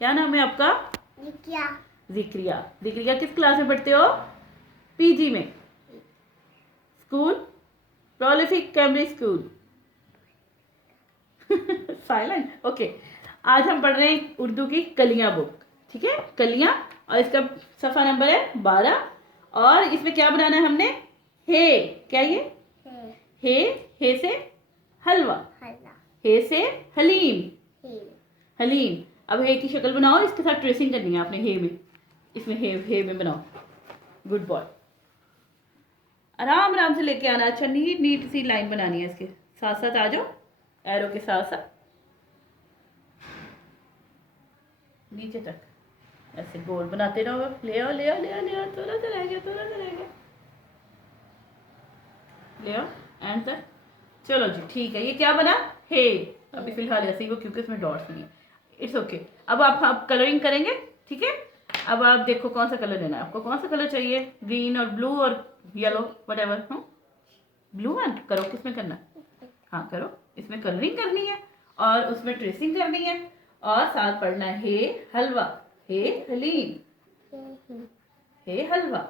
क्या नाम है आपका? जिक्रिया। जिक्रिया। जिक्रिया किस क्लास में पढ़ते हो? पीजी में। School? Prolific Cambridge school. Silent. Okay, आज हम पढ़ रहे हैं उर्दू की कलियां बुक। ठीक है, कलियां। और इसका सफ़ा नंबर है 12। और इसमें क्या बनाना है हमने? हे। क्या ये? हे से हलवा। हे से हलीम। हलीम। अब हे की शक्ल बनाओ, इसके साथ ट्रेसिंग करनी है आपने। हे में, इसमें हे में बनाओ। Good boy. आराम आराम से लेके आना। अच्छा, नीट नीट सी लाइन बनानी है। इसके साथ साथ आ जाओ, एरो के साथ साथ नीचे तक ऐसे गोल बनाते रहो। ले आओ ले आओ ले आओ ले आओ, थोड़ा सा रह गया, थोड़ा सा रह गया। ले आओ एंड तक। चलो जी, ठीक है। ये क्या बना? हे। अभी फिलहाल ऐसे ही वो, क्योंकि इसमें डॉट्स नहीं है। It's okay. अब आप कलरिंग करेंगे। ठीक है, अब आप देखो कौन सा कलर लेना है आपको। कौन सा कलर चाहिए? ग्रीन और ब्लू और येलो, व्हाटएवर। ब्लू वन करो। किसमें करना है? हाँ करो, इसमें कलरिंग करनी है और उसमें ट्रेसिंग करनी है और साथ पढ़ना है हे हलवा, हे हलीम, हे हलवा।